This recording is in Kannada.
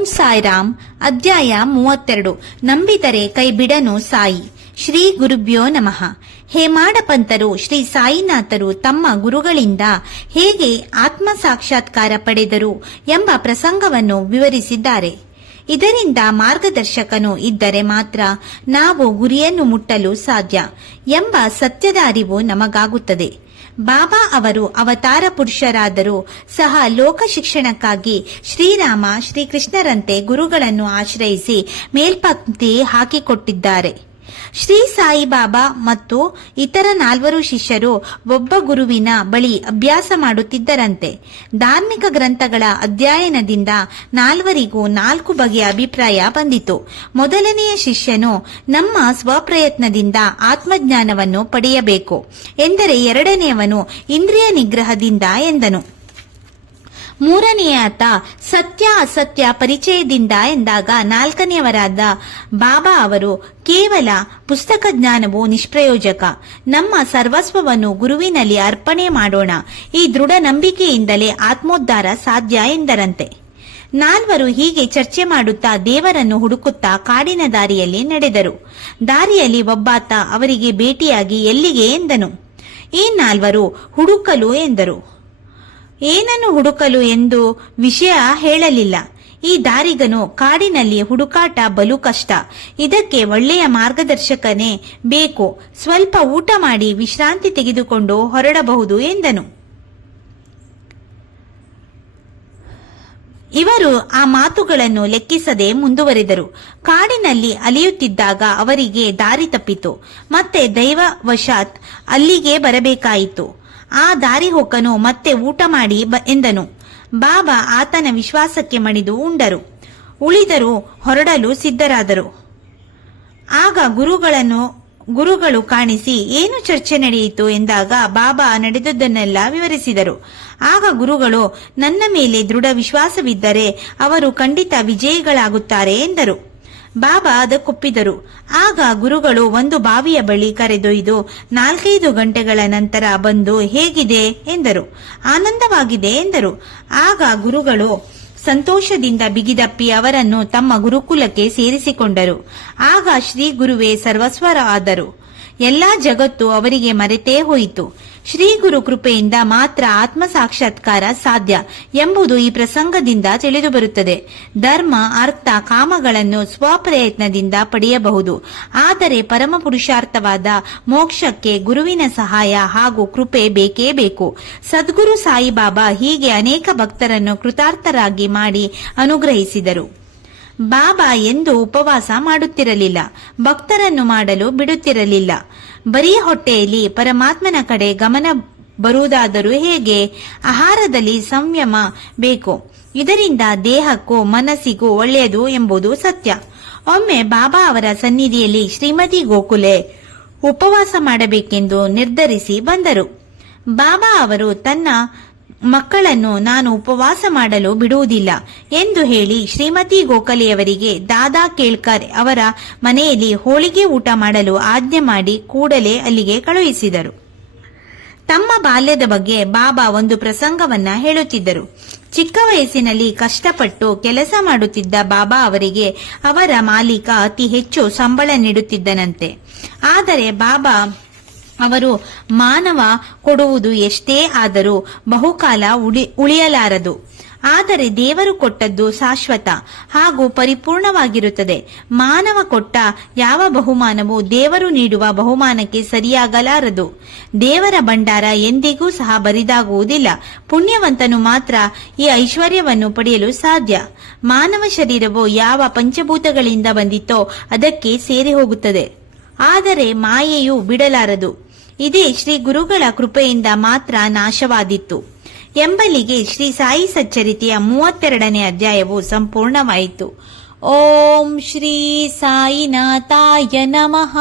ಓಂ ಸಾಯಿರಾಮ್. ಅಧ್ಯಾಯ 32. ನಂಬಿದರೆ ಕೈ ಬಿಡನು ಸಾಯಿ. ಶ್ರೀ ಗುರುಭ್ಯೋ ನಮಃ. ಹೇಮಾಡಪಂತರು ಶ್ರೀ ಸಾಯಿನಾಥರು ತಮ್ಮ ಗುರುಗಳಿಂದ ಹೇಗೆ ಆತ್ಮ ಸಾಕ್ಷಾತ್ಕಾರ ಪಡೆದರು ಎಂಬ ಪ್ರಸಂಗವನ್ನು ವಿವರಿಸಿದ್ದಾರೆ. ಇದರಿಂದ ಮಾರ್ಗದರ್ಶಕನು ಇದ್ದರೆ ಮಾತ್ರ ನಾವು ಗುರಿಯನ್ನು ಮುಟ್ಟಲು ಸಾಧ್ಯ ಎಂಬ ಸತ್ಯದ ಅರಿವು ನಮಗಾಗುತ್ತದೆ. ಬಾಬಾ ಅವರು ಅವತಾರ ಪುರುಷರಾದರೂ ಸಹ ಲೋಕ ಶಿಕ್ಷಣಕ್ಕಾಗಿ ಶ್ರೀರಾಮ ಶ್ರೀಕೃಷ್ಣರಂತೆ ಗುರುಗಳನ್ನು ಆಶ್ರಯಿಸಿ ಮೇಲ್ಪಂಕ್ತಿ ಹಾಕಿಕೊಟ್ಟಿದ್ದಾರೆ. ಶ್ರೀ ಸಾಯಿಬಾಬಾ ಮತ್ತು ಇತರ 4 ಶಿಷ್ಯರು ಒಬ್ಬ ಗುರುವಿನ ಬಳಿ ಅಭ್ಯಾಸ ಮಾಡುತ್ತಿದ್ದರಂತೆ. ಧಾರ್ಮಿಕ ಗ್ರಂಥಗಳ ಅಧ್ಯಯನದಿಂದ 4 4 ಬಗೆಯ ಅಭಿಪ್ರಾಯ ಬಂದಿತು. ಮೊದಲನೆಯ ಶಿಷ್ಯನು ನಮ್ಮ ಸ್ವಪ್ರಯತ್ನದಿಂದ ಆತ್ಮಜ್ಞಾನವನ್ನು ಪಡೆಯಬೇಕು ಎಂದರೆ, ಎರಡನೆಯವನು ಇಂದ್ರಿಯ ನಿಗ್ರಹದಿಂದ ಎಂದನು. ಮೂರನೆಯಾತ ಸತ್ಯ ಅಸತ್ಯ ಪರಿಚಯದಿಂದ ಎಂದಾಗ, ನಾಲ್ಕನೆಯವರಾದ ಬಾಬಾ ಅವರು ಕೇವಲ ಪುಸ್ತಕ ಜ್ಞಾನವು ನಿಷ್ಪ್ರಯೋಜಕ, ನಮ್ಮ ಸರ್ವಸ್ವವನ್ನು ಗುರುವಿನಲ್ಲಿ ಅರ್ಪಣೆ ಮಾಡೋಣ, ಈ ದೃಢ ನಂಬಿಕೆಯಿಂದಲೇ ಆತ್ಮೋದ್ಧಾರ ಸಾಧ್ಯ ಎಂದರಂತೆ. 4 ಹೀಗೆ ಚರ್ಚೆ ಮಾಡುತ್ತಾ ದೇವರನ್ನು ಹುಡುಕುತ್ತಾ ಕಾಡಿನ ದಾರಿಯಲ್ಲಿ ನಡೆದರು. ದಾರಿಯಲ್ಲಿ ಒಬ್ಬಾತ ಅವರಿಗೆ ಭೇಟಿಯಾಗಿ ಎಲ್ಲಿಗೆ ಎಂದನು. ಈ 4 ಹುಡುಕಲು ಎಂದರು. ಏನನ್ನು ಹುಡುಕಲು ಎಂದು ವಿಷಯ ಹೇಳಲಿಲ್ಲ. ಈ ದಾರಿಗನು ಕಾಡಿನಲ್ಲಿ ಹುಡುಕಾಟ ಬಲು ಕಷ್ಟ, ಇದಕ್ಕೆ ಒಳ್ಳೆಯ ಮಾರ್ಗದರ್ಶಕನೇ ಬೇಕು, ಸ್ವಲ್ಪ ಊಟ ಮಾಡಿ ವಿಶ್ರಾಂತಿ ತೆಗೆದುಕೊಂಡು ಹೊರಡಬಹುದು ಎಂದನು. ಇವರು ಆ ಮಾತುಗಳನ್ನು ಲೆಕ್ಕಿಸದೆ ಮುಂದುವರೆದರು. ಕಾಡಿನಲ್ಲಿ ಅಲಿಯುತ್ತಿದ್ದಾಗ ಅವರಿಗೆ ದಾರಿ ತಪ್ಪಿತು. ಮತ್ತೆ ದೈವವಶಾತ್ ಅಲ್ಲಿಗೆ ಬರಬೇಕಾಯಿತು. ಆ ದಾರಿ ಹೊಕ್ಕನು ಮತ್ತೆ ಊಟ ಮಾಡಿ ಎಂದನು. ಬಾಬಾ ಆತನ ವಿಶ್ವಾಸಕ್ಕೆ ಮಣಿದು ಉಂಡರು. ಉಳಿದರು ಹೊರಡಲು ಸಿದ್ಧರಾದರು. ಆಗ ಗುರುಗಳು ಕಾಣಿಸಿ ಏನು ಚರ್ಚೆ ನಡೆಯಿತು ಎಂದಾಗ ಬಾಬಾ ನಡೆದುದನ್ನೆಲ್ಲ ವಿವರಿಸಿದರು. ಆಗ ಗುರುಗಳು, ನನ್ನ ಮೇಲೆ ದೃಢ ವಿಶ್ವಾಸವಿದ್ದರೆ ಅವರು ಖಂಡಿತ ವಿಜಯಿಗಳಾಗುತ್ತಾರೆ ಎಂದರು. ಬಾಬಾ ಅದಕ್ಕೊಪ್ಪಿದರು. ಆಗ ಗುರುಗಳು ಒಂದು ಬಾವಿಯ ಬಳಿ ಕರೆದೊಯ್ದು 4-5 ಗಂಟೆಗಳ ನಂತರ ಬಂದು ಹೇಗಿದೆ ಎಂದರು. ಆನಂದವಾಗಿದೆ ಎಂದರು. ಆಗ ಗುರುಗಳು ಸಂತೋಷದಿಂದ ಬಿಗಿದಪ್ಪಿ ಅವರನ್ನು ತಮ್ಮ ಗುರುಕುಲಕ್ಕೆ ಸೇರಿಸಿಕೊಂಡರು. ಆಗ ಶ್ರೀ ಗುರುವೇ ಸರ್ವಸ್ವರಾದರು. ಎಲ್ಲಾ ಜಗತ್ತು ಅವರಿಗೆ ಮರೆತೇ ಹೋಯಿತು. ಶ್ರೀ ಗುರು ಕೃಪೆಯಿಂದ ಮಾತ್ರ ಆತ್ಮ ಸಾಕ್ಷಾತ್ಕಾರ ಸಾಧ್ಯ ಎಂಬುದು ಈ ಪ್ರಸಂಗದಿಂದ ತಿಳಿದುಬರುತ್ತದೆ. ಧರ್ಮ, ಅರ್ಥ, ಕಾಮಗಳನ್ನು ಸ್ವಪ್ರಯತ್ನದಿಂದ ಪಡೆಯಬಹುದು. ಆದರೆ ಪರಮ ಪುರುಷಾರ್ಥವಾದ ಮೋಕ್ಷಕ್ಕೆ ಗುರುವಿನ ಸಹಾಯ ಹಾಗೂ ಕೃಪೆ ಬೇಕೇ ಬೇಕು. ಸದ್ಗುರು ಸಾಯಿಬಾಬಾ ಹೀಗೆ ಅನೇಕ ಭಕ್ತರನ್ನು ಕೃತಾರ್ಥರಾಗಿ ಮಾಡಿ ಅನುಗ್ರಹಿಸಿದರು. ಬಾಬಾ ಎಂದು ಉಪವಾಸ ಮಾಡುತ್ತಿರಲಿಲ್ಲ, ಭಕ್ತರನ್ನು ಮಾಡಲು ಬಿಡುತ್ತಿರಲಿಲ್ಲ. ಬರೀ ಹೊಟ್ಟೆಯಲ್ಲಿ ಪರಮಾತ್ಮನ ಕಡೆ ಗಮನ ಬರುವುದಾದರೂ ಹೇಗೆ? ಆಹಾರದಲ್ಲಿ ಸಂಯಮ ಬೇಕು. ಇದರಿಂದ ದೇಹಕ್ಕೂ ಮನಸ್ಸಿಗೂ ಒಳ್ಳೆಯದು ಎಂಬುದು ಸತ್ಯ. ಒಮ್ಮೆ ಬಾಬಾ ಅವರ ಸನ್ನಿಧಿಯಲ್ಲಿ ಶ್ರೀಮತಿ ಗೋಖಲೆ ಉಪವಾಸ ಮಾಡಬೇಕೆಂದು ನಿರ್ಧರಿಸಿ ಬಂದರು. ಬಾಬಾ ಅವರು ತನ್ನ ಮಕ್ಕಳನ್ನು ನಾನು ಉಪವಾಸ ಮಾಡಲು ಬಿಡುವುದಿಲ್ಲ ಎಂದು ಹೇಳಿ ಶ್ರೀಮತಿ ಗೋಖಲೆಯವರಿಗೆ ದಾದಾ ಕೇಳ್ಕರ್ ಅವರ ಮನೆಯಲ್ಲಿ ಹೋಳಿಗೆ ಊಟ ಮಾಡಲು ಆಜ್ಞೆ ಮಾಡಿ ಕೂಡಲೇ ಅಲ್ಲಿಗೆ ಕಳುಹಿಸಿದರು. ತಮ್ಮ ಬಾಲ್ಯದ ಬಗ್ಗೆ ಬಾಬಾ ಒಂದು ಪ್ರಸಂಗವನ್ನ ಹೇಳುತ್ತಿದ್ದರು. ಚಿಕ್ಕ ವಯಸ್ಸಿನಲ್ಲಿ ಕಷ್ಟಪಟ್ಟು ಕೆಲಸ ಮಾಡುತ್ತಿದ್ದ ಬಾಬಾ ಅವರಿಗೆ ಅವರ ಮಾಲೀಕ ಅತಿ ಹೆಚ್ಚು ಸಂಬಳ ನೀಡುತ್ತಿದ್ದನಂತೆ. ಆದರೆ ಬಾಬಾ ಅವರು ಮಾನವ ಕೊಡುವುದು ಎಷ್ಟೇ ಆದರೂ ಬಹುಕಾಲ ಉಳಿಯಲಾರದು. ಆದರೆ ದೇವರು ಕೊಟ್ಟದ್ದು ಶಾಶ್ವತ ಹಾಗೂ ಪರಿಪೂರ್ಣವಾಗಿರುತ್ತದೆ. ಮಾನವ ಕೊಟ್ಟ ಯಾವ ಬಹುಮಾನವೂ ದೇವರು ನೀಡುವ ಬಹುಮಾನಕ್ಕೆ ಸರಿಯಾಗಲಾರದು. ದೇವರ ಭಂಡಾರ ಎಂದಿಗೂ ಸಹ ಬರಿದಾಗುವುದಿಲ್ಲ. ಪುಣ್ಯವಂತನು ಮಾತ್ರ ಈ ಐಶ್ವರ್ಯವನ್ನು ಪಡೆಯಲು ಸಾಧ್ಯ. ಮಾನವ ಶರೀರವು ಯಾವ ಪಂಚಭೂತಗಳಿಂದ ಬಂದಿತೋ ಅದಕ್ಕೆ ಸೇರಿ ಹೋಗುತ್ತದೆ. ಆದರೆ ಮಾಯೆಯು ಬಿಡಲಾರದು. ಇದೇ ಶ್ರೀ ಗುರುಗಳ ಕೃಪೆಯಿಂದ ಮಾತ್ರ ನಾಶವಾದಿತ್ತು. ಎಂಬಲ್ಲಿಗೆ ಶ್ರೀ ಸಾಯಿ ಸಚ್ಚರಿತೆಯ 32ನೇ ಅಧ್ಯಾಯವು ಸಂಪೂರ್ಣವಾಯಿತು. ಓಂ ಶ್ರೀ ಸಾಯಿನಾಥಾಯ ನಮಃ.